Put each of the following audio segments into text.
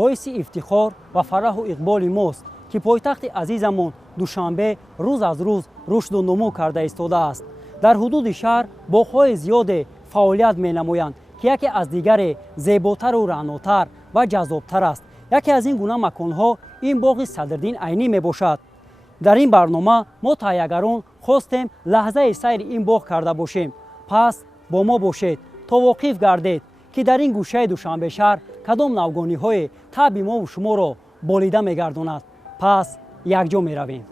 боиси ифтихор ва фараҳу иқболи мост ки пойтахти азизамон душанбе рӯз аз рӯз рушду нумӯ карда истодааст. дар ҳудуди шаҳр боғҳои зиёде фаъолият менамоянд ки яке аз дигаре зеботару раънотар ва ҷаззобтар аст. яке аз ин гуна маконҳо ин боғи Садриддин Айнӣ мебошад. дар ин барнома мо таҳиягарон хостем лаҳзаи сайри ин боғ карда бошем. пас бо мо бошед то воқиф гардед ки дар ин гӯшаи Душанбешаҳр кадом навгониҳое таъби мову шуморо болида мегардонад. пас якҷо меравем.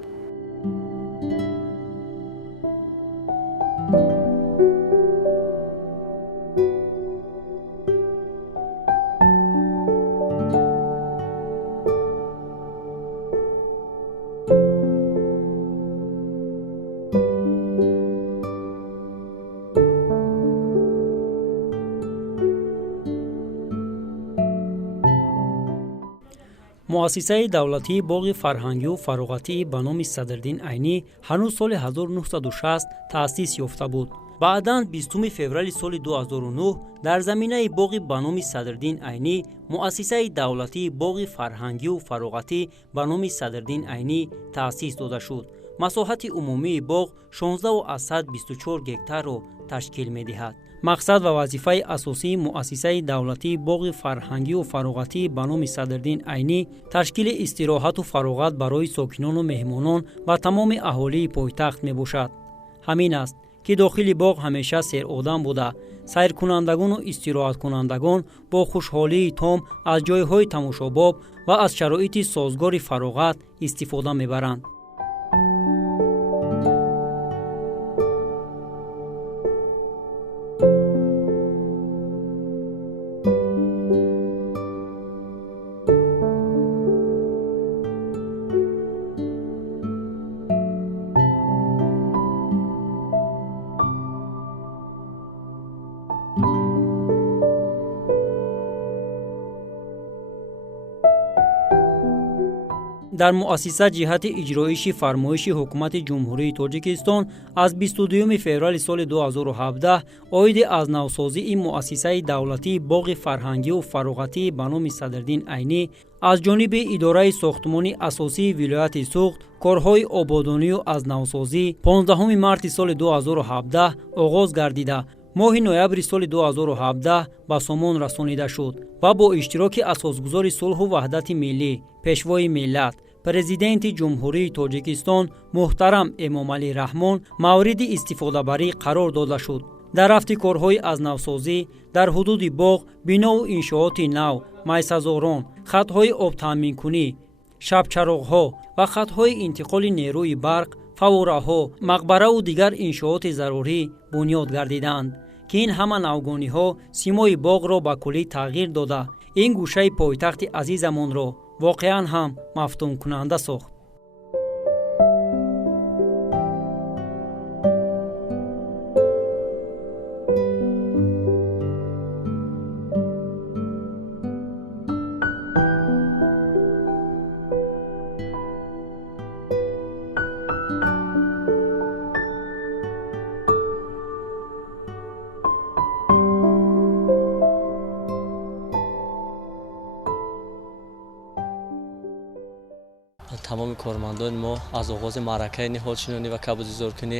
муассисаи давлатии боғи фарҳангию фароғатӣ ба номи Садриддин Айнӣ ҳанӯз соли 1960 таъсис ёфта буд. баъдан 20 феврали соли 2009 дар заминаи боғи ба номи Садриддин Айнӣ муассисаи давлатии боғи фарҳангию фароғатӣ ба номи Садриддин Айнӣ таъсис дода шуд. масоҳати умумии боғ 16,24 гектарро ташкил медиҳад. мақсад ва вазифаи асосии муассисаи давлатии боғи фарҳангию фароғатӣ ба номи Садриддин Айнӣ ташкили истироҳату фароғат барои сокинону меҳмонон ва тамоми аҳолии пойтахт мебошад. ҳамин аст ки дохили боғ ҳамеша серодам буда, сайркунандагону истироҳаткунандагон бо хушҳолии том аз ҷойҳои тамошобоб ва аз шароити созгори фароғат истифода мебаранд. дар муассиса ҷиҳати иҷроиши фармоиши ҳукумати ҷумҳурии Тоҷикистон аз 22 феврали соли 2017 оиди аз навсозии муассисаи давлатии боғи фарҳангию фароғатӣ ба номи Садриддин Айнӣ аз ҷониби идораи сохтмони асосии вилояти Суғд корҳои ободонию аз навсозӣ 15 марти соли 2017 оғоз гардида моҳи ноябри соли 2017 ба сомон расонида шуд ва бо иштироки асосгузори сулҳу ваҳдати миллӣ, пешвои миллат, президенти ҷумҳурии Тоҷикистон муҳтарам Эмомалӣ Раҳмон мавриди истифодабарӣ қарор дода шуд. дар рафти корҳои аз навсозӣ дар ҳудуди боғ бинову иншооти нав, майсазорон, хатҳои обтаъминкунӣ, шабчароғҳо ва хатҳои интиқоли нерӯи барқ, фаввораҳо, мақбараву дигар иншооти зарурӣ бунёд гардиданд ки ин ҳама навгониҳо симои боғро ба куллӣ тағйир дода ин гӯшаи пойтахти азизамонро воқеан ҳам мафтункунанда сохт. тамоми кормандони мо аз оғози маъракаи ниҳодшинонӣ ва кабудизоркунӣ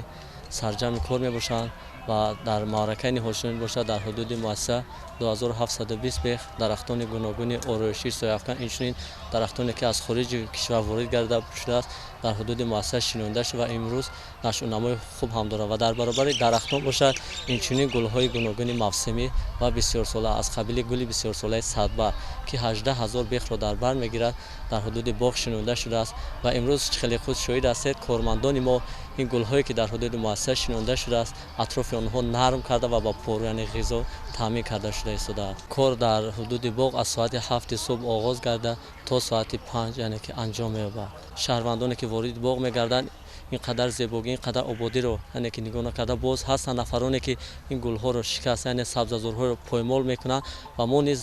сарҷамъи кор мебошанд ва дар маъракаи ниҳодшинонӣ бошад дар ҳудуди муассиса 2720 бех дарахтони гуногуни ороишӣ сояфкан, инчунин дарахтоне ки аз хориҷи кишвар ворид гарда шудааст дар ҳудуди муассиса шинонида шуд ва имрӯз нашъунамои хуб ҳам дорад ва дар баробари дарахтон бошад инчунин гулҳои гуногуни мавсимӣ ва бисёрсола аз қабили гули бисёрсолаи садбар ки 18000 бехро дар бар мегирад дар ҳудуди боғ шинонида шудааст ва имрӯз хеле худ шоҳид ҳастед кормандони мо ин гулҳое ки дар ҳудуди муассиса шинонида шудааст атрофи онҳо нарм карда ва ба пор яъне ғизо таъмин карда шуда истодааст. кор дар ҳудуди боғ аз соати 7 субҳ оғоз гарда то соати 5 яъне ки анҷом меёбад. шаҳрвандоне ки вориди боғ мегарданд ин қадар зебогӣ, ин қадар ободиро яъне ки нигоҳ накарда боз ҳастанд нафароне ки ин гулҳоро шикаста яъне сабзазорҳоро поймол мекунанд ва мо низ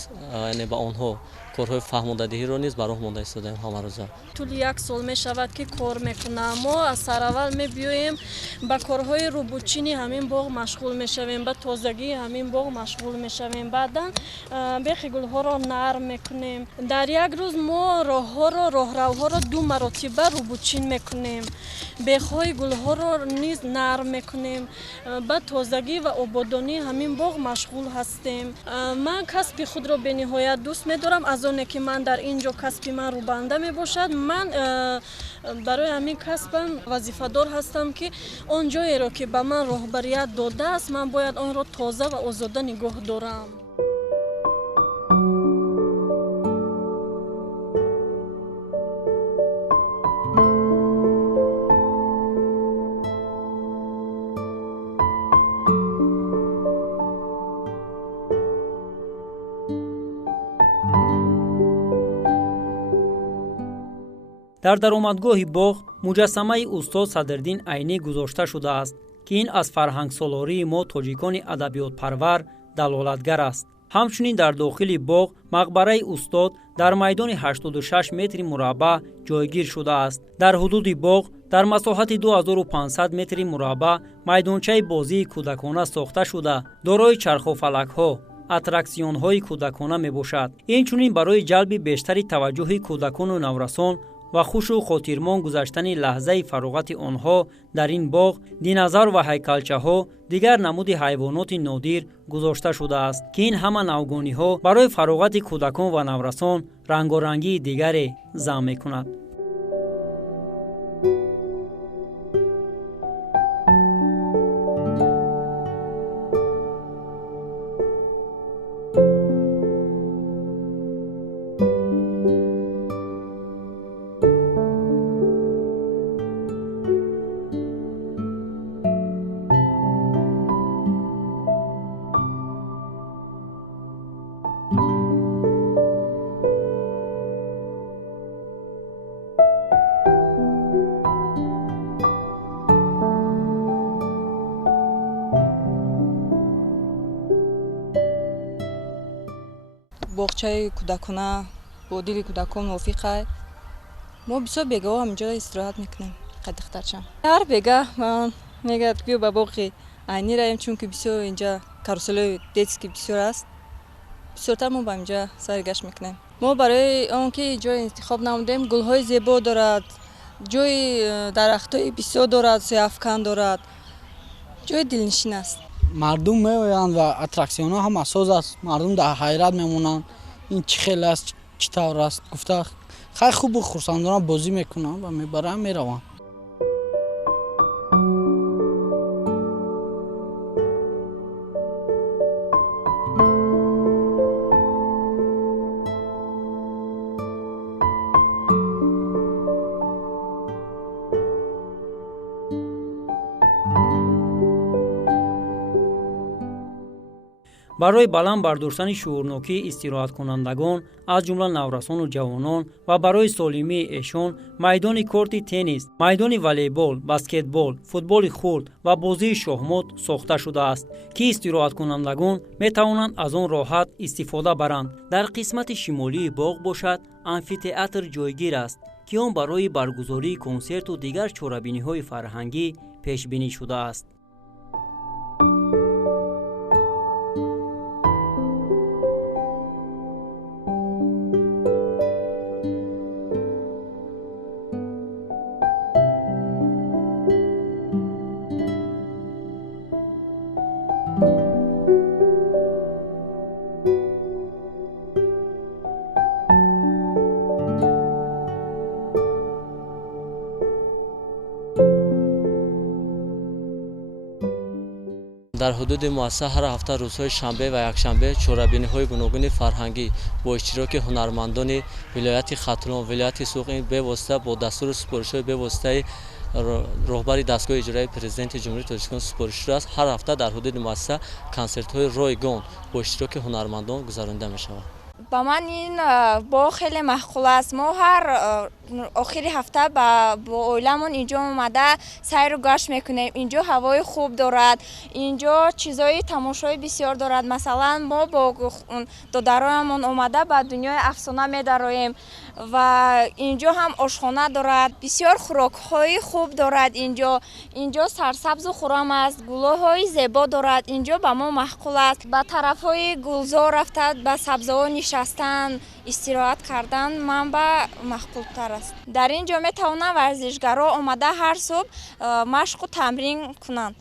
яъне ба онҳо корҳои фаҳмондадиҳиро низ ба роҳ монда истодаем ҳама рӯза. тӯли 1 сол мешавад ки кор мекунам. мо аз сараввал мебиёем ба корҳои рӯбучини ҳамин боғ машғул мешавем, ба тозагии ҳамин боғ машғул мешавем. баъдан бехи гулҳоро нарм мекунем. дар як рӯз мо роҳравҳоро 2 маротиба рӯбучин мекунем. бехҳои гулҳоро низ нарм мекунем. ба тозагӣ ва ободонии ҳамин боғ машғул ҳастем. ман касби худро бениҳоят дӯст медорам. аз оне ки ман дар ин ҷо касби ман рӯбанда мебошад, ман барои ҳамин касбам вазифадор ҳастам ки он ҷоеро ки ба ман роҳбарият додааст, ман бояд онро тоза ва озода нигоҳ дорам. дар даромадгоҳи боғ муҷассамаи устод Садриддин Айнӣ гузошта шудааст, ки ин аз фарҳангсолории мо тоҷикони адабиётпарвар далолатгар аст. ҳамчунин дар дохили боғ мақбараи устод дар майдони 86 метри мураббаъ ҷойгир шудааст. дар ҳудуди боғ дар масоҳати 2500 метри мураббаъ майдончаи бозии кӯдакона сохта шуда, дорои чархофалакҳо, аттраксионҳои кӯдакона мебошад. инчунин барои ҷалби бештари таваҷҷӯҳи кӯдакону наврасон ва хушу хотирмон гузаштани лаҳзаи фароғати онҳо дар ин боғ динозавр ва ҳайкалчаҳо, дигар намуди ҳайвоноти нодир гузошта шудааст, ки ин ҳама навгониҳо барои фароғати кӯдакон ва наврасон рангорангии дигаре зам мекунад. боғчаи кӯдакона бо дили кӯдакон мувофиқай. мо бисёр бегаҳо ҳаминҷо истироҳат мекунем. қаддихтарчам ҳар бегаҳ ман мегӯяд биё ба боғи Айнӣ раем, чунки бисёр инҷа каруселои детский бисёр аст. бисёртар мо ба инҷа сари гашт мекунем. мо барои он ки ҷои интихоб намудем, гулҳои зебо дорад, ҷои дарахтои бисёр дорад, сояфкан дорад, ҷои дилнишин аст. мардум меоянд ва аттраксионҳо ҳама соз аст. мардум дар ҳайрат мемонанд, ин чӣ хел аст, чӣ тавр аст. гуфта хай хубу хурсандона бозӣ мекунанд ва мебаранд мераванд. барои баланд бардоштани шуурнокии истироҳаткунандагон аз ҷумла наврасону ҷавонон ва барои солимии эшон майдони корти теннис, майдони волейбол, баскетбол, футболи хурд ва бозии шоҳмот сохта шудааст, ки истироҳаткунандагон метавонанд аз он роҳат истифода баранд. дар қисмати шимолии боғ бошад амфитеатр ҷойгир аст, ки он барои баргузории консерту дигар чорабиниҳои фарҳангӣ пешбинӣ шудааст. дар ҳудуди муассаса ҳар ҳафта рӯзҳои шанбе ва якшанбе чорабиниҳои гуногуни фарҳангӣ бо иштироки ҳунармандони вилояти Хатлон, вилояти Суғ бевосита бо дастури супоришҳои бевоситаи роҳбари дастгоҳи иҷроии президенти ҷумҳурии Тоҷикистон супориш шудааст. ҳар ҳафта дар ҳудуди муассаса консертҳои ройгон бо иштироки ҳунармандон гузаронида мешавад. ба ман ин боғ хеле маъқул аст. мо ҳар آخری هفته با اویلمون اینجا اومده سیر و گشت میکنیم. اینجا هوای خوب دارد، اینجا چیزای تماشای بسیار دارد. مثلا ما با دادرایمون اومده به دنیای افسانه میدرویم و اینجا هم آشخانه دارد، بسیار خوراک‌های خوب دارد. اینجا سرسبز و خرم است، گل‌های زیبا دارد. اینجا به ما معقول است به طرف‌های گلزار رفته، به سبزه‌ها نشستن، استراحت کردن منبع معقول‌تر است. در اینجا میتوانند ورزشگرا آمده هر صبح مشق و تمرین کنند.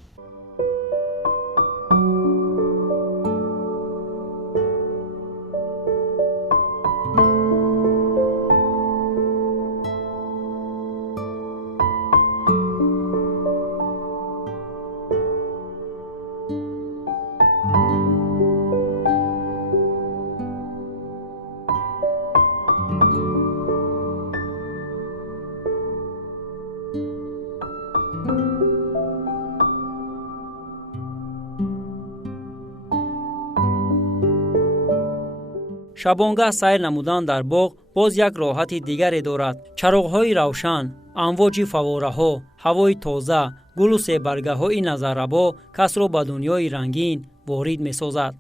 шабонгаҳ сайр намудан дар боғ боз як роҳати дигаре дорад. чароғҳои равшан, амвоҷи фавораҳо, ҳавои тоза, гулу себаргаҳои назаррабо касро ба дунёи рангин ворид месозад.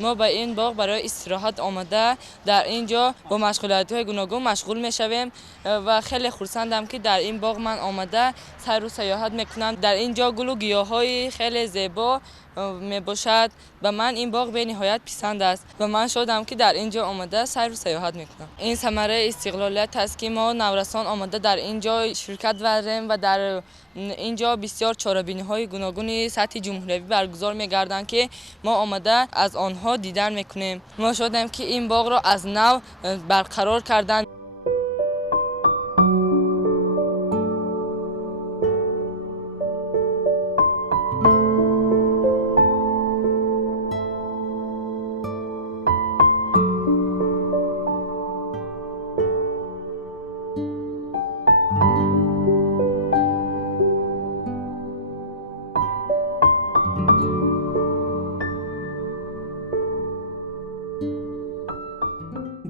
ما به این باغ برای استراحت آمده در اینجا با مشغولیت‌های گوناگون مشغول می‌شویم و خیلی خرسندم که در این باغ من آمده سیر و سیاحت میکنم. در اینجا گل و گیاهای خیلی زیبا میباشد و من این باغ به نهایت پسند است و من شدم که در اینجا آمده سیر و سیاحت میکنم. این ثمره استقلالیت است که ما نورسان آمده در اینجا شرکت ورزیم و در اینجا بسیار چاره‌بینی‌های گوناگون سطح جمهوری برگزار می‌گردند که ما آمده از آنها دیدن میکنیم. ما شدیم که این باغ را از نو برقرار کردند.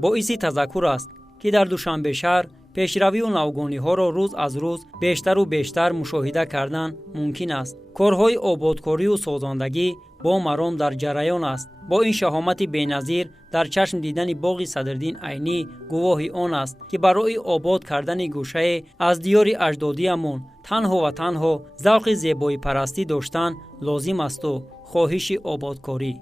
боиси тазаккур аст ки дар душанбешаҳр пешравию навгониҳоро рӯз аз рӯз бештару бештар мушоҳида кардан мумкин аст. корҳои ободкорию созондагӣ бо маром дар ҷараён аст. бо ин шаҳомати беназир дар чашм дидани боғи Садриддин Айнӣ гувоҳи он аст ки барои обод кардани гӯшае аз диёри аҷдодиамон танҳо ва танҳо завқи зебоипарастӣ доштан лозим асту хоҳиши ободкорӣ.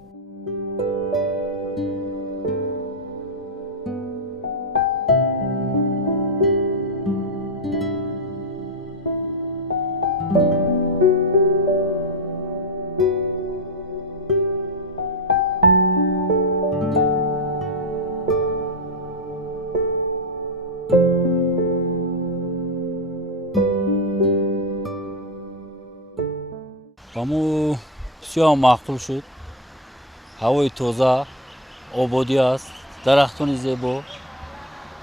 бамо бисёр маъқул шуд. ҳавои тоза, ободӣ аст, дарахтони зебо,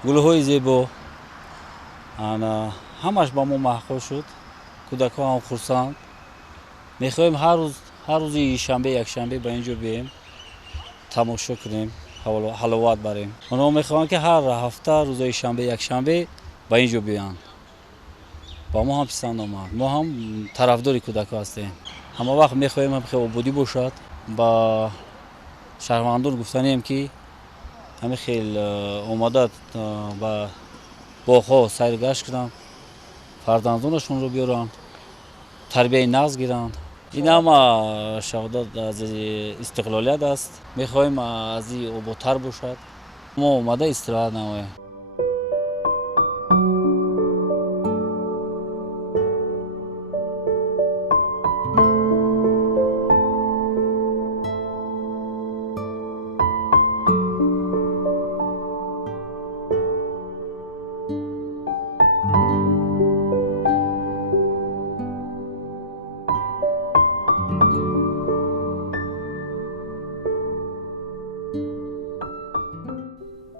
гулҳои зебо, ҳамаш ба мо маъқул шуд. кӯдакҳо ҳам хурсанд. мехоҳем ҳар рӯзи шанбе якшанбе ба ин ҷо бием, тамошо кунем, ҳаловат барем. онҳо мехоҳанд ки ҳар ҳафта рӯзои шанбе якшанбе ба ин ҷо биёянд. ба мо ҳам писанд омад. мо ҳам тарафдори кӯдакҳо ҳастем. ҳама вақт мехоҳем ободӣ бошад. ба шаҳрвандон гуфтанем ки همه خیلی اومده با باغ‌ها سیرگشت کردن، فرزندانشون رو بیارن، تربیت نسل گیرن. این هم شهادت از استقلالیت است. میخوایم از این آبادتر باشد. ما اومده استراحت نماییم.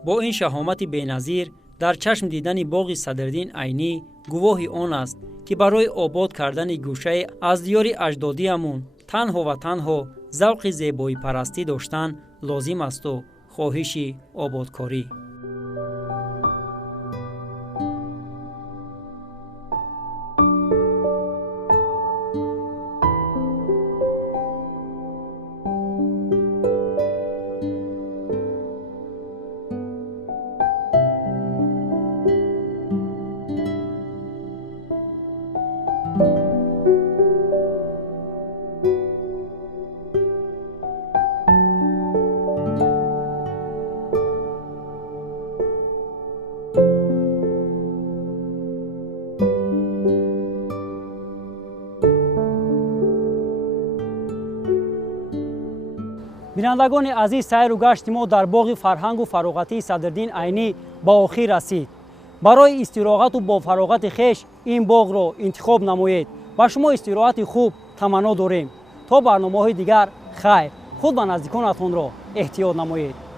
با این شهامت بی‌نظیر در چشم دیدن باغ صدرالدین عینی گواهی آن است که برای آباد کردن گوشه از دیار اجدادیمون تنها و تنها ذوق زیبایی پرستی داشتن لازم است و خواهش آبادکاری. بینندگان عزیز، سیر و گشت ما در باغ فرهنگ و فراغتی صدرالدین عینی با آخر رسید. برای استراحت و با فراغت خویش این باغ را انتخاب نمایید. با شما استراحت خوب تمنا داریم. تا برنامه‌های دیگر خیر. خود و نزدیکانتان را احتیاط نمایید.